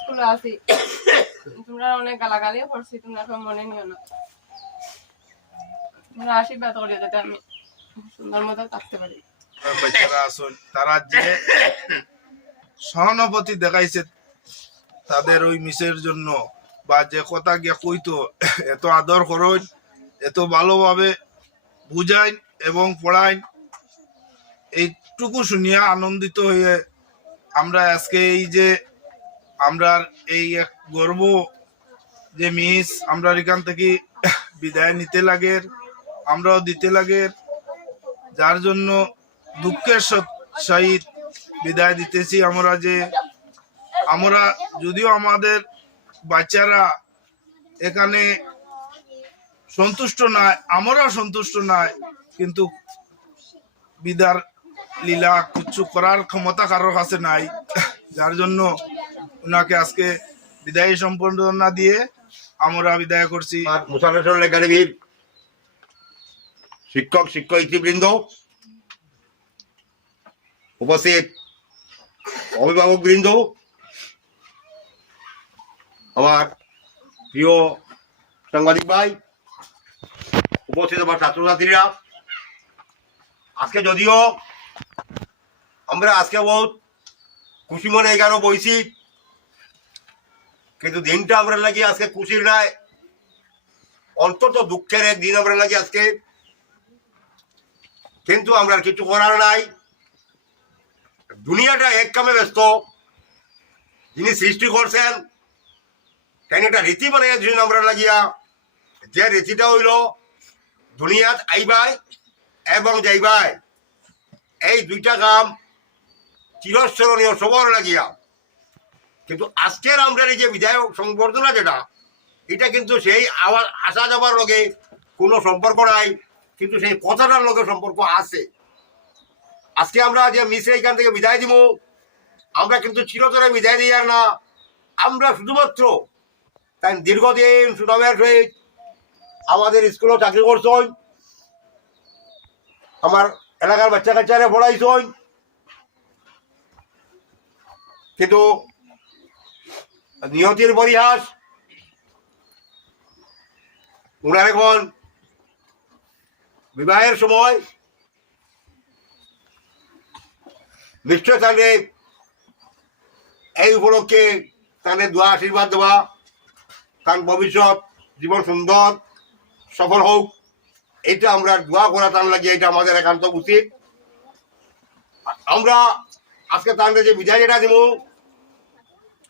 স্কুলে আছি, তোমরা অনেক গালাগালিও করছি, তোমরা সব মনে নিও না। তোমরা আশীর্বাদ করিও যাতে আমি সুন্দর মতো থাকতে পারি। বাচ্চারা আসুন, তারা যে সহানুভূতি দেখাইছে তাদের ওই মিসের জন্য, বা যে কথা গিয়া কইতো, এত আদর করেন, এত ভালোভাবে বুঝাইন এবং পড়াইন, এইটুকু শুনিয়া আনন্দিত হয়ে আমরা আজকে এই যে আমরা এই এক গর্ব যে মিস আমরা এখান থেকে বিদায় নিতে লাগে, আমরাও দিতে লাগে, যার জন্য দুঃখের সহিত বিদায় দিতেছি। আমরা যে আমরা যদিও আমাদের বাচ্চারা এখানে সন্তুষ্ট নয়, আমরাও সন্তুষ্ট নয়, কিন্তু বিদার লীলা কিছু করার ক্ষমতা কারোর কাছে নাই, যার জন্য ওনাকে আজকে বিদায়ী সম্পন্ন দিয়ে আমরা বিদায় করছি। মুসাফির একাডেমির শিক্ষক শিক্ষয়িত্রীবৃন্দ, উপস্থিত অভিভাবক বৃন্দ, আমার প্রিয় সাংবাদিক ভাই, উপস্থিত আমার ছাত্রছাত্রীরা, আজকে যদিও আমরা আজকে বহুত খুশি মনে এখানে বইছি, কিন্তু দিনটা আমরা লাগি আজকে খুশির নাই, অন্তত দুঃখের এক দিন আমরা লাগি আজকে। কিন্তু আমরা কিছু করার নাই, দুনিয়াটা এক কামে ব্যস্ত। যিনি সৃষ্টি করছেন কেন একটা রীতি বানাইছেন আমরা লাগিয়া, যে রীতিটা হইল দুনিয়াত আইবাই এবং যাইবাই, এই দুইটা কাম চিরস্মরণীয় সবর লাগিয়া। কিন্তু আজকের আমরা এই যে বিদায় সংবর্ধনা যেটা, এটা কিন্তু সেই আবার আসা যাবার লগে কোনো সম্পর্ক নাই, কিন্তু সেই কথাটার লগে সম্পর্ক আছে। আজকে আমরা যে মিসে এখান থেকে বিদায় দিব, আমরা কিন্তু চিরতরে বিদায় দিই আর না, আমরা শুধুমাত্র তাই দীর্ঘদিন সুনামের সহিত আমাদের স্কুলেও চাকরি করছই, আমার এলাকার বাচ্চা কাচ্চারে পড়াইছই, কিন্তু নিয়তির পরিহাস উনার এখন বিবাহের সময় নিশ্চয় তাহলে এই উপলক্ষে তাহলে দোয়া আশীর্বাদ দেওয়া, তার ভবিষ্যৎ জীবন সুন্দর সফল হোক, এটা আমরা দোয়া করা তার লাগিয়ে, এটা আমাদের একান্ত উচিত। আমরা আজকে তাহলে যে বিদায় যেটা দিব,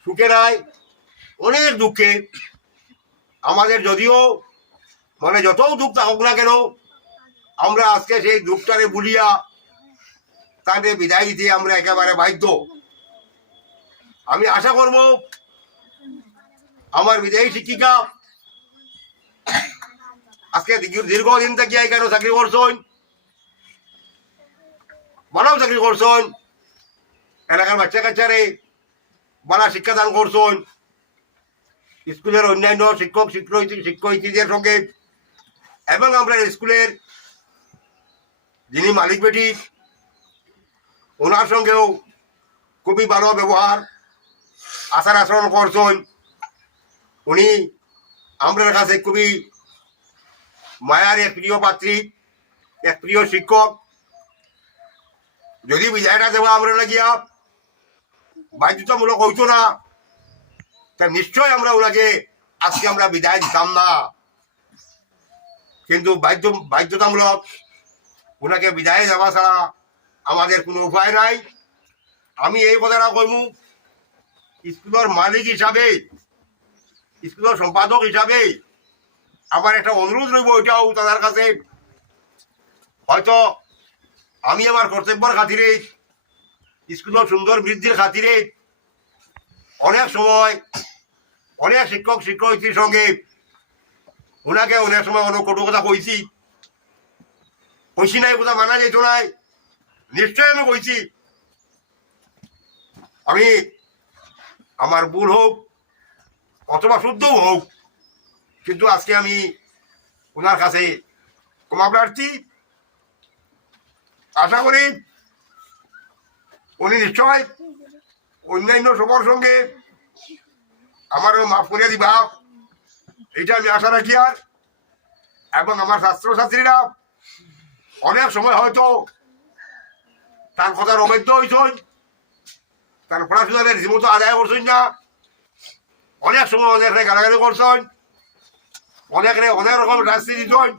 সুখে নাই, অনেক দুঃখে। আমাদের যদিও মানে যত দুঃখ থাকুক না কেন, আমরা আজকে সেই দুঃখটারে ভুলিয়া তাদের বিদায় দিতে আমরা একেবারে বাধ্য। আমি আশা করব আমার বিদায়ী শিক্ষিকা আজকে দীর্ঘদিন থেকে এখানে চাকরি করছেন, ভালো চাকরি করছেন, এলাকার বাচ্চা কাচ্চারে ভালো শিক্ষাদান করছেন, স্কুলের অন্যান্য শিক্ষক শিক্ষয়িত্রীদের সঙ্গে এবং আমরা স্কুলের যিনি মালিক বেটি ওনার সঙ্গেও খুবই ভালো ব্যবহার আচার আচরণ করছেন। উনি আমাদের কাছে খুবই মায়ার এক প্রিয় পাত্রী, এক প্রিয় শিক্ষক। যদি বিদায়টা দেওয়া আমরা লাগিয়া বাধ্যতামূলক হইতো না, তা নিশ্চয় আমরা ওনাকে আজকে আমরা বিদায় দিতাম না, কিন্তু বাধ্যতামূলক ওনাকে বিদায় দেওয়া ছাড়া আমাদের কোনো উপায় নাই। আমি এই কথাটা কইমু, স্কুলের মালিক হিসাবে, স্কুলের সম্পাদক হিসাবে আমার একটা অনুরোধ রইব, ওইটাও তাদের কাছে। হয়তো আমি আমার কর্তব্যের খাতিরে, স্কুলের সুন্দর বৃদ্ধির খাতিরে অনেক সময় অনেক শিক্ষক শিক্ষয়িত্রীর সঙ্গে ওনাকে অনেক সময় অনেক কটু কথা কইছি, নাই কথা মানা যেত নাই, নিশ্চয় আমি কইছি। আমি আমার ভুল হোক অথবা শুদ্ধও হোক, কিন্তু আজকে আমি ওনার কাছে ক্ষমা প্রার্থী। আশা করি উনি নিশ্চয় অন্যান্য সবার সঙ্গে আমারও মাফ করে দিবা, এটা আমি আশা রাখি। আর এবং আমার ছাত্রছাত্রীরা অনেক সময় হয়তো তার কথার অবৈধ হয়েছেন, তার পড়াশোনার রীতিমতো আদায় করছেন না, অনেক সময় অনেক গালাগালি করছেন, অনেক রকম শাস্তি দিচ্ছেন।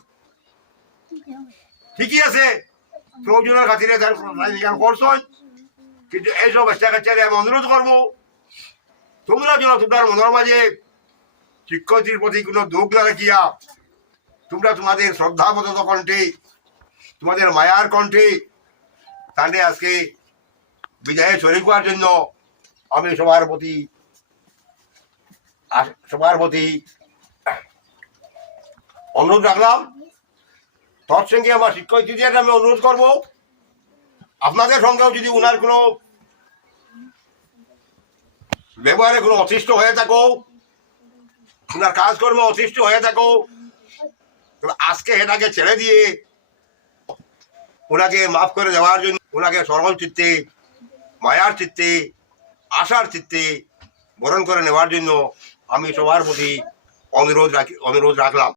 ঠিকই আছে, প্রয়োজনের খাতিরে তার করছেন, কিন্তু এইসব বাচ্চা আমি অনুরোধ করবো তোমরা যেন তোমার মনের মাঝে শিক্ষয়িত্রীর প্রতি কোনো দুঃখ না রাখিয়া তোমরা তোমাদের শ্রদ্ধাবোধ কণ্ঠে, তোমাদের মায়ার কণ্ঠে তাঁকে আজকে বিদায়ে শরীর করার জন্য আমি সবার প্রতি অনুরোধ রাখলাম। তোর সঙ্গে আমার শিক্ষয়িত্রীদের আমি অনুরোধ করবো, আপনাদের সঙ্গেও যদি উনার কোনো ব্যবহারে কোনো অতিষ্ঠ হয়ে থাকো, উনার কাজকর্মে অতিষ্ঠ হয়ে থাকো, আজকে এটাকে ছেড়ে দিয়ে ওনাকে মাফ করে দেওয়ার জন্য, ওনাকে সরল চিত্তে, মায়ার চিত্তে, আশার চিত্তে বরণ করে নেওয়ার জন্য আমি সবার প্রতি অনুরোধ রাখলাম।